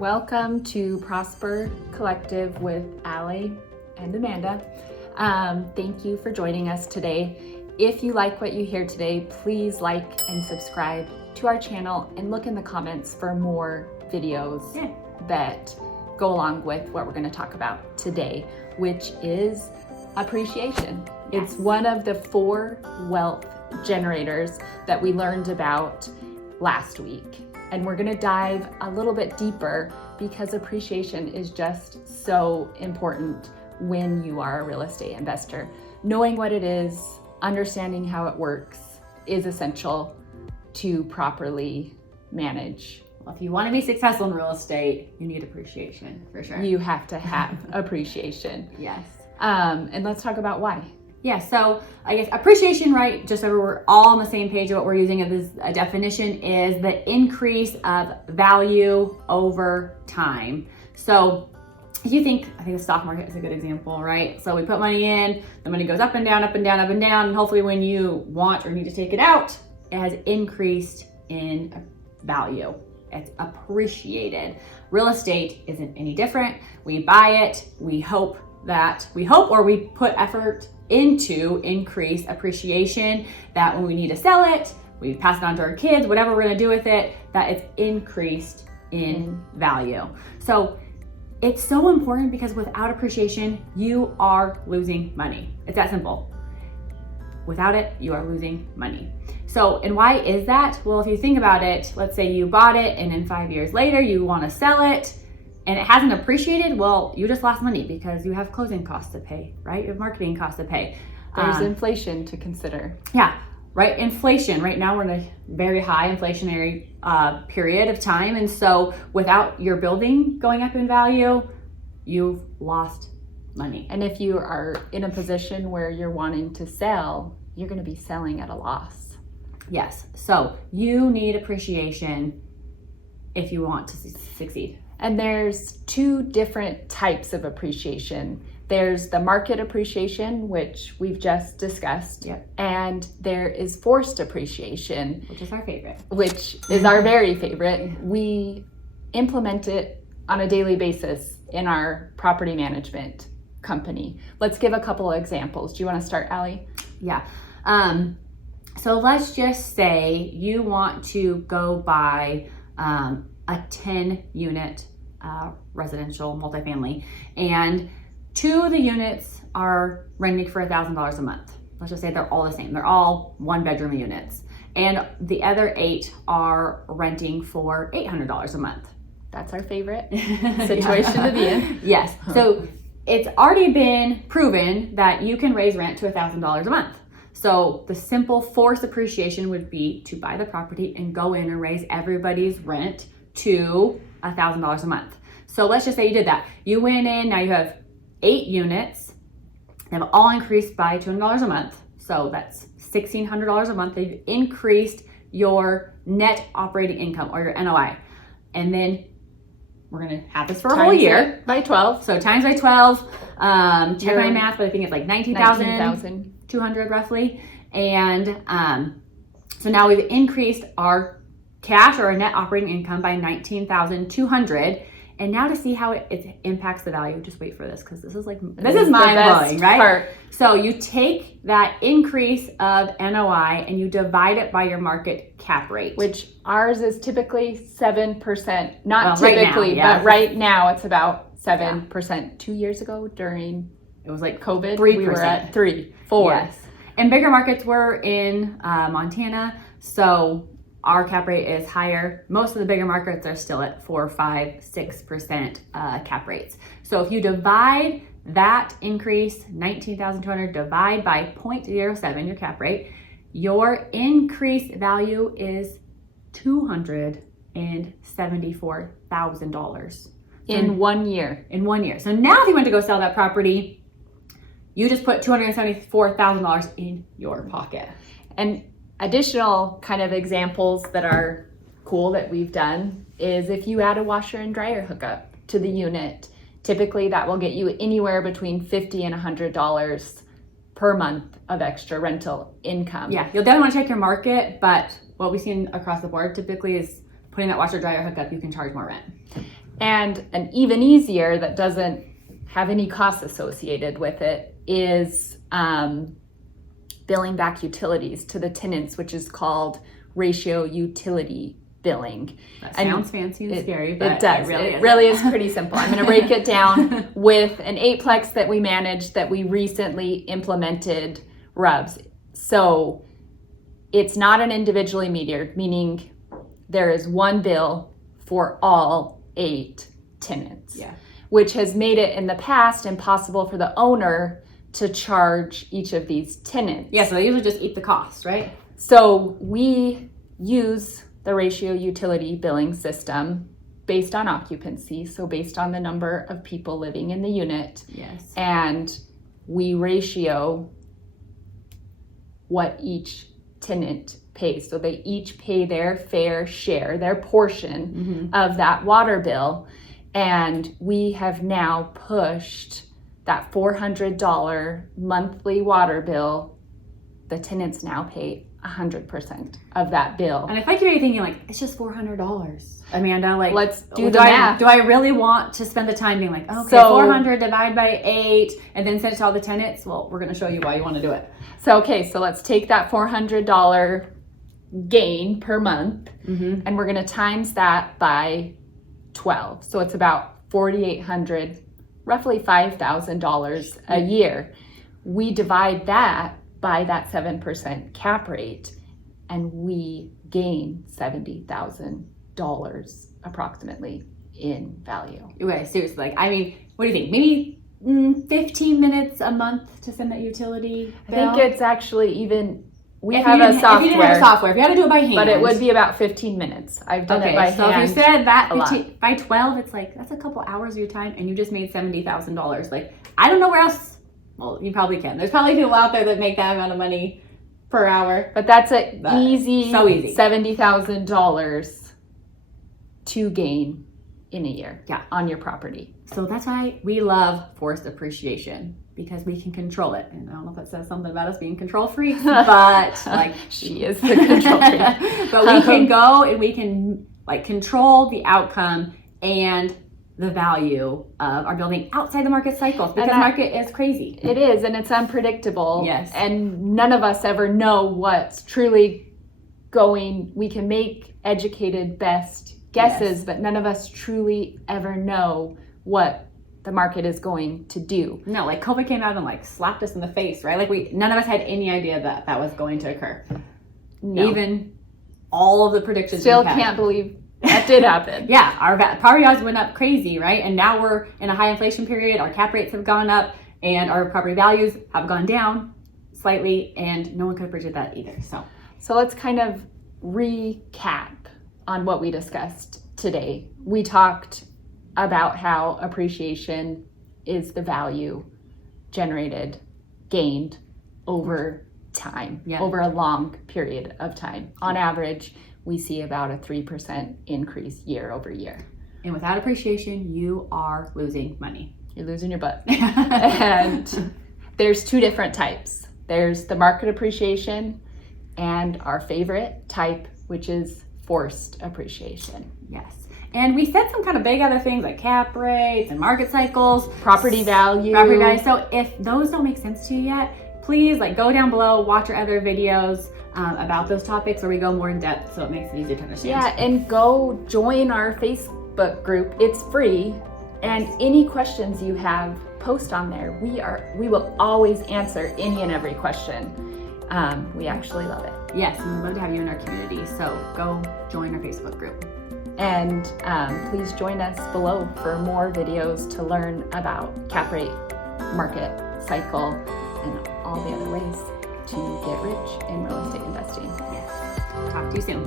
Welcome to ProspHer Collective with Allie and Amanda. Thank you for joining us today. If you like what you hear today, please like and subscribe to our channel and look in the comments for more videos that go along with what we're going to talk about today, which is appreciation. It's one of the 4 wealth generators that we learned about last week. And we're going to dive a little bit deeper because appreciation is just so important when you are a real estate investor. Knowing what it is, understanding how it works is essential to properly manage. Well, if you want to be successful in real estate, you need appreciation for sure. You have to have appreciation. Yes. And let's talk about why. Yeah, so I guess appreciation, right, just so we're all on the same page of what we're using as a definition, is the increase of value over time. So if you think, I think the stock market is a good example, right? So we put money in, the money goes up and down, up and down, up and down, and hopefully when you want or need to take it out, it has increased in value. It's appreciated. Real estate isn't any different. We buy it, we hope or we put effort into increase appreciation, that when we need to sell it, we pass it on to our kids, whatever we're gonna do with it, that it's increased in value. So it's so important because without appreciation, you are losing money. It's that simple. Without it, you are losing money. So, and why is that? Well, if you think about it, let's say you bought it and in 5 years later, you wanna sell it, and it hasn't appreciated, well, you just lost money because you have closing costs to pay, right? You have marketing costs to pay. There's inflation to consider. Yeah, right, inflation. Right now we're in a very high inflationary period of time. And so without your building going up in value, you've lost money. And if you are in a position where you're wanting to sell, you're gonna be selling at a loss. Yes, so you need appreciation if you want to succeed. And there's 2 different types of appreciation. There's the market appreciation, which we've just discussed. Yep. And there is forced appreciation, Which is our favorite. Which is our very favorite. We implement it on a daily basis in our property management company. Let's give a couple of examples. Do you want to start, Allie? Yeah. So let's just say you want to go buy a 10-unit residential multifamily, and 2 of the units are renting for $1,000 a month. Let's just say they're all the same. They're all 1-bedroom units. And the other 8 are renting for $800 a month. That's our favorite situation to be in. Yes. So it's already been proven that you can raise rent to $1,000 a month. So the simple forced appreciation would be to buy the property and go in and raise everybody's rent to $1,000 a month. So let's just say you did that. You went in, now you have 8 units. They have all increased by $200 a month. So that's $1,600 a month. They've increased your net operating income, or your NOI. And then we're gonna have this for a whole year. By 12. So times by 12, check my math, but I think it's like 19,200 roughly. And so now we've increased our cash or our net operating income by 19,200. And now to see how it impacts the value, just wait for this, because this is mind-blowing, right? Part. So you take that increase of NOI and you divide it by your market cap rate. Which ours is typically 7%. Not Well, typically, right now, but right now it's about 7%. 2 years ago during it was like COVID, 3%. we were at 3, 4. Yes. And bigger markets were in Montana, so our cap rate is higher. Most of the bigger markets are still at 4, 5, 6% cap rates. So if you divide that increase, 19,200, divide by 0.07, your cap rate, your increased value is $274,000 in 1 year. In 1 year. So now if you went to go sell that property, you just put $274,000 in your pocket. And additional kind of examples that are cool that we've done is if you add a washer and dryer hookup to the unit, typically that will get you anywhere between $50 and $100 per month of extra rental income. Yeah, you'll definitely want to check your market, but what we've seen across the board typically is putting that washer dryer hookup, you can charge more rent. And an even easier that doesn't have any costs associated with it is billing back utilities to the tenants, which is called ratio utility billing. That sounds fancy and scary, but it does. It really is pretty simple. I'm going to break it down with an 8-plex that we manage that we recently implemented RUBS. So it's not an individually metered, meaning there is one bill for all 8 tenants, which has made it in the past impossible for the owner to charge each of these tenants. Yeah, so they usually just eat the cost, right? So we use the ratio utility billing system based on occupancy, so based on the number of people living in the unit. Yes. And we ratio what each tenant pays. So they each pay their fair share, their portion of that water bill. And we have now pushed that $400 monthly water bill. The tenants now pay 100% of that bill. And if I could be thinking like, it's just $400. Amanda, like, let's do the math. Do I really want to spend the time being like, okay, so 400 divided by 8 and then send it to all the tenants? Well, we're going to show you why you want to do it. So, okay, so let's take that $400 gain per month and we're going to times that by 12. So it's about $4,800, roughly $5,000 a year. We divide that by that 7% cap rate and we gain $70,000 approximately in value. Wait, seriously, like, I mean, what do you think? Maybe 15 minutes a month to send that utility bill? I think it's actually even, we have a software. If you didn't have a software, if you had to do it by hand. But it would be about 15 minutes. I've done it by hand. So if you said that 15, by 12, it's like, that's a couple hours of your time and you just made $70,000. Like, I don't know where else. Well, you probably can. There's probably people out there that make that amount of money per hour. But that's an easy $70,000 to gain in a year on your property. So that's why we love forced appreciation, because we can control it. And I don't know if that says something about us being control freaks, but like she is the control freak. But we can go and we can like control the outcome and the value of our building outside the market cycles, because the market is crazy. It is, and it's unpredictable. Yes. And none of us ever know what's truly going. We can make educated best guesses, but none of us truly ever know what the market is going to do. No, like COVID came out and like slapped us in the face, right? Like none of us had any idea that that was going to occur. No. Even all of the predictions. Still can't believe that did happen. Yeah, our property values went up crazy, right? And now we're in a high inflation period. Our cap rates have gone up and our property values have gone down slightly, and no one could have predicted that either. So let's kind of recap on what we discussed today. We talked about how appreciation is the value generated, gained over time, over a long period of time. On average, we see about a 3% increase year over year. And without appreciation, you are losing money. You're losing your butt. And there's 2 different types. There's the market appreciation and our favorite type, which is forced appreciation. Yes. And we said some kind of big other things like cap rates and market cycles, property value. So if those don't make sense to you yet, please like go down below, watch our other videos about those topics where we go more in depth, so it makes it easier to understand. Yeah, and go join our Facebook group. It's free, and any questions you have, post on there. We will always answer any and every question. We actually love it. Yes, and we'd love to have you in our community. So go join our Facebook group. And please join us below for more videos to learn about cap rate, market cycle, and all the other ways to get rich in real estate investing. Yes. Talk to you soon.